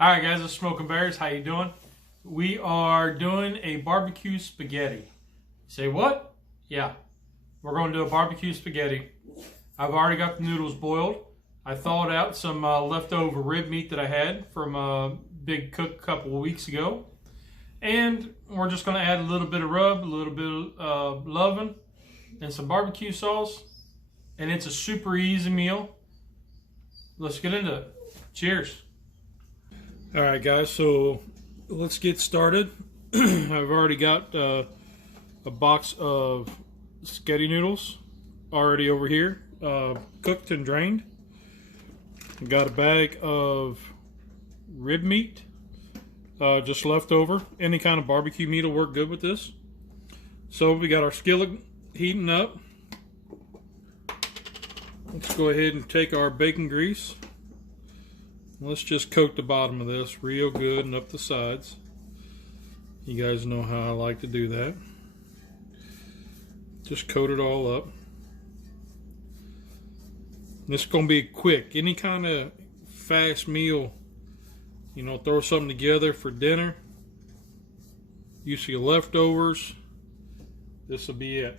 All right, guys, it's Smoking Bears. How you doing? We are doing a barbecue spaghetti. Say what? Yeah, we're going to do a barbecue spaghetti. I've already got the noodles boiled. I thawed out some leftover rib meat that I had from a big cook a couple of weeks ago. And we're just going to add a little bit of rub, a little bit of loving, and some barbecue sauce. And it's a super easy meal. Let's get into it. Cheers. All right, guys, so let's get started. I've already got a box of spaghetti noodles already over here, cooked and drained. Got a bag of rib meat, just left over. Any kind of barbecue meat will work good with this. So we got our skillet heating up. Let's go ahead and take our bacon grease. Let's just coat the bottom of this real good and up the sides. You guys know how I like to do that. Just coat it all up. This is going to be quick. Any kind of fast meal, you know, throw something together for dinner. You see leftovers. This will be it.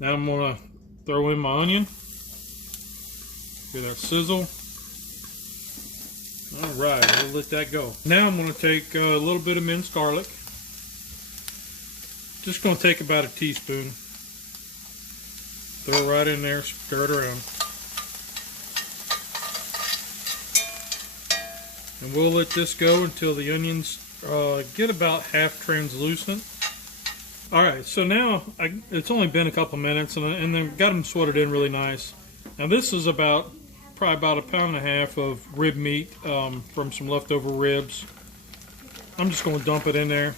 Now I'm going to throw in my onion. Get that sizzle. Alright, we'll let that go. Now I'm going to take a little bit of minced garlic. Just going to take about a teaspoon. Throw it right in there, stir it around. And we'll let this go until the onions get about half translucent. Alright, so now it's only been a couple minutes and then got them sweated in really nice. Now this is probably about 1.5 pounds of rib meat from some leftover ribs. I'm just going to dump it in there.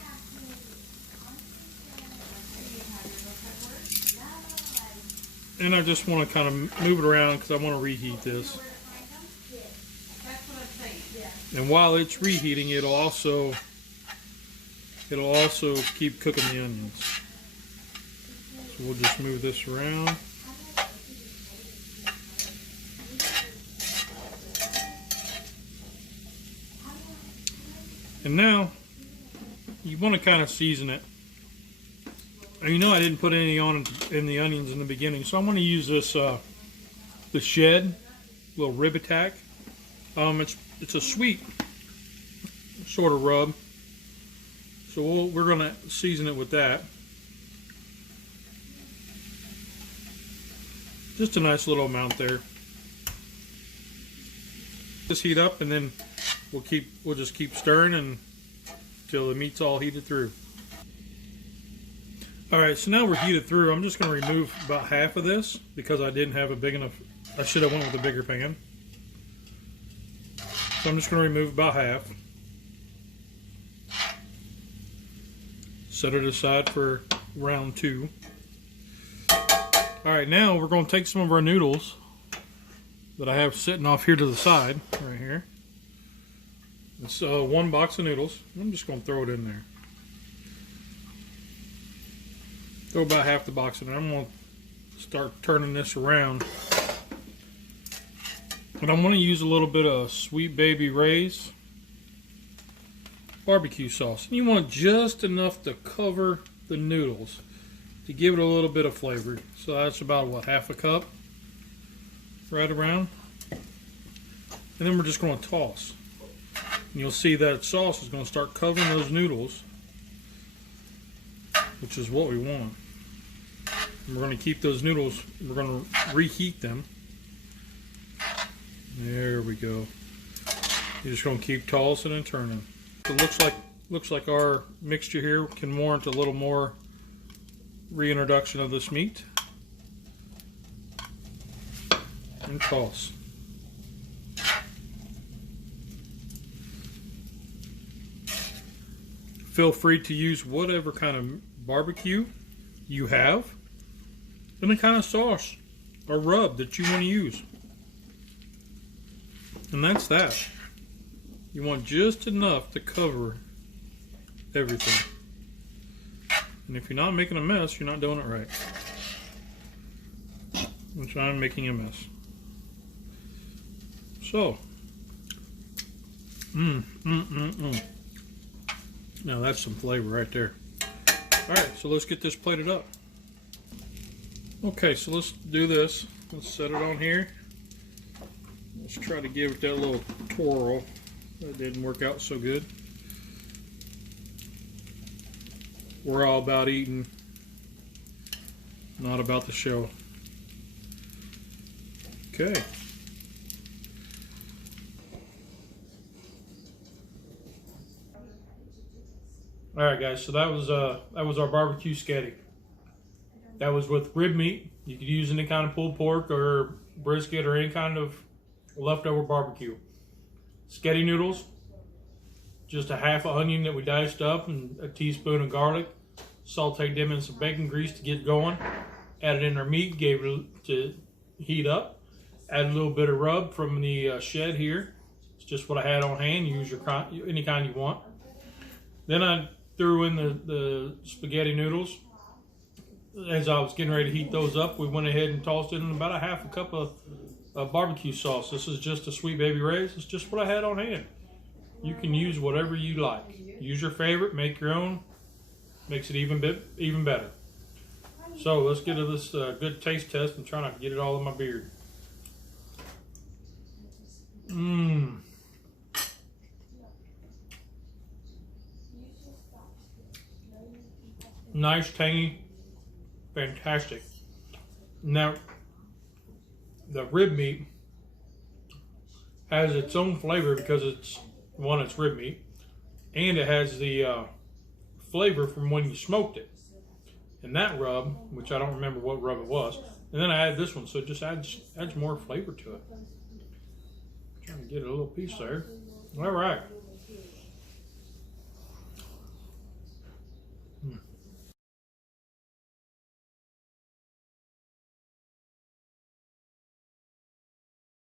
And I just want to kind of move it around because I want to reheat this. And while it's reheating, it'll also keep cooking the onions. So we'll just move this around. And now, you want to kind of season it. And you know I didn't put any on in the onions in the beginning, so I'm going to use this, the Shed little rib attack. It's a sweet sort of rub, so we're going to season it with that. Just a nice little amount there. Just heat up, and then we'll just keep stirring until the meat's all heated through. Alright, so now we're heated through. I'm just going to remove about half of this because I didn't have a big enough. I should have went with a bigger pan. So I'm just going to remove about half. Set it aside for round 2. Alright, now we're going to take some of our noodles that I have sitting off here to the side, right here. It's one box of noodles. I'm just going to throw it in there. Throw about half the box in there. I'm going to start turning this around. And I'm going to use a little bit of Sweet Baby Ray's barbecue sauce. And you want just enough to cover the noodles to give it a little bit of flavor. So that's about, what, half a cup? Right around. And then we're just going to toss. And you'll see that sauce is going to start covering those noodles, which is what we want. And we're going to keep those noodles, we're going to reheat them. There we go. You're just going to keep tossing and turning. It looks like our mixture here can warrant a little more reintroduction of this meat. And toss. Feel free to use whatever kind of barbecue you have and the kind of sauce or rub that you want to use. And that's that. You want just enough to cover everything. And if you're not making a mess, you're not doing it right. Which I'm making a mess. So, Now that's some flavor right there. All right, so let's get this plated up. Okay, so let's do this. Let's set it on here. Let's try to give it that little twirl. That didn't work out so good. We're all about eating, not about the show. Okay. All right, guys. So that was our barbecue spaghetti. That was with rib meat. You could use any kind of pulled pork or brisket or any kind of leftover barbecue. Spaghetti noodles, just a half an onion that we diced up and a teaspoon of garlic. Sauteed them in some bacon grease to get going. Added in our meat, gave it to heat up. Added a little bit of rub from the shed here. It's just what I had on hand. Use your any kind you want. Then I threw in the spaghetti noodles. As I was getting ready to heat those up, we went ahead and tossed in about a half a cup of barbecue sauce. This is just a Sweet Baby Ray's. It's just what I had on hand. You can use whatever you like. Use your favorite, make your own. Makes it even better. So let's get to this good taste test and try not to get it all in my beard. Nice, tangy, fantastic. Now, the rib meat has its own flavor because it's rib meat, and it has the flavor from when you smoked it. And that rub, which I don't remember what rub it was, and then I added this one, so it just adds more flavor to it. Trying to get a little piece there. All right.